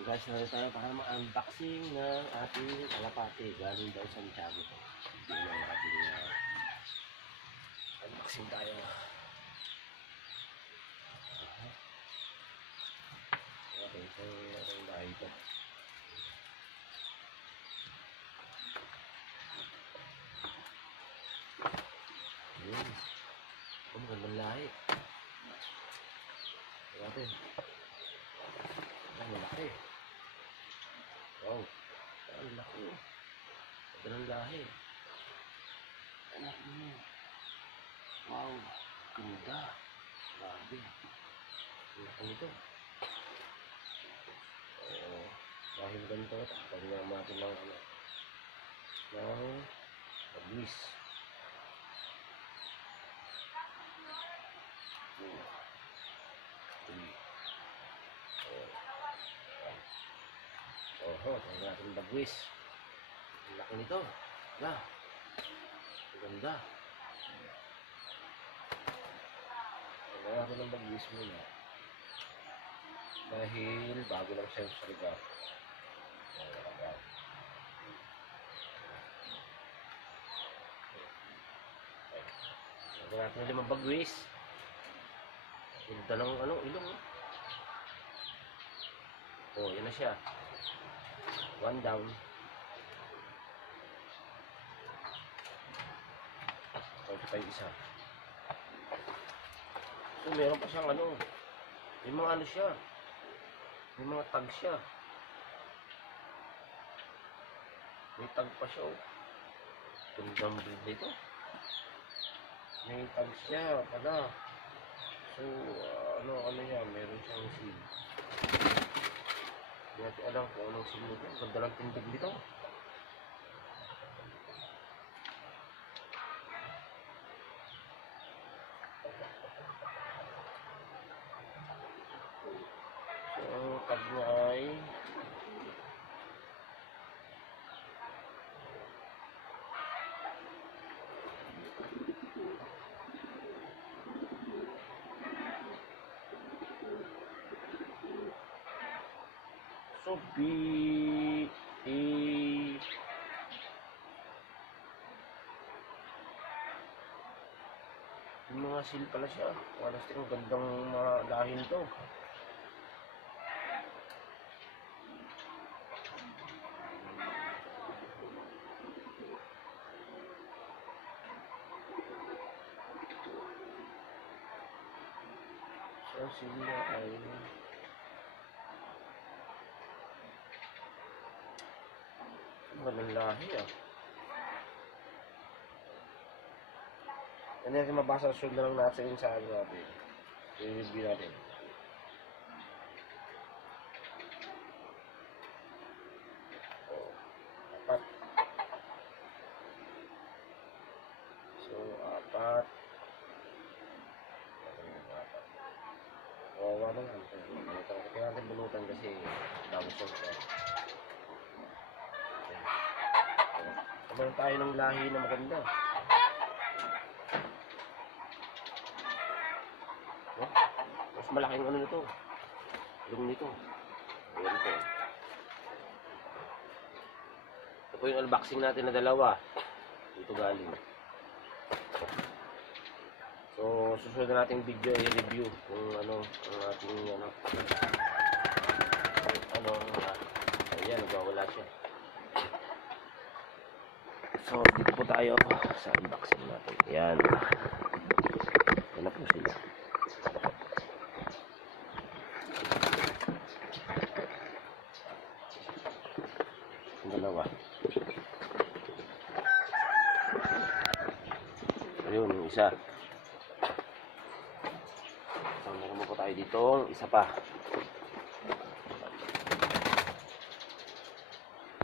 Guys, na tayo para ma-unboxing ng ating kalapati. Galing daw sa Santiago. Hindi na ating unboxing tayo. Okay, so ang dahil ito. Yun. Oh, magandang lahi. Natin. Ang laki. Wow. Ang laki. Magandang lahi. Ang laki mo. Wow. Ganda. Grabe. Ang laki nito. Dahil ganito, tapos nga natin ng pagwis. Tingnan natin bagwis. Ang laki nito. Wala. Ang ganda. Tingnan natin ng bagwis muna. Dahil bago lang siya sa lugar. Tingnan natin ng bagwis. Ganda ng ilong. Oh, yan na siya. One down. Ito pa yung isa. So, meron pa siyang may mga siya. May mga tag siya. May tag pa siya. Gandang breed nito. May tag siya pala. So, niya, meron siyang seal. Hindi natin alam kung anong seal nito. Ganda lang tindig nito. So, tag niya ay yung mga seal pala siya. Walas ang gandang mga lahin to. So sila ay magandang lahi Ano natin mabasa sa na lang natin sa natin. I-review natin. Apat. So, apat. Wala lang. Kaya natin bunutan kasi tapos yung Meron tayo ng lahi na maganda. Mas malaking nito. Yung nito. Ayan ito. Ito po yung unboxing natin na dalawa. Dito galing. So, susunod na nating video i-review kung ang ating ayan, nagwawala siya. So, dito po tayo sa unboxing natin. Ayan. Ayan na po sila. Ang dalawa. Ayun, yung isa. So, meron po tayo dito. Isa pa.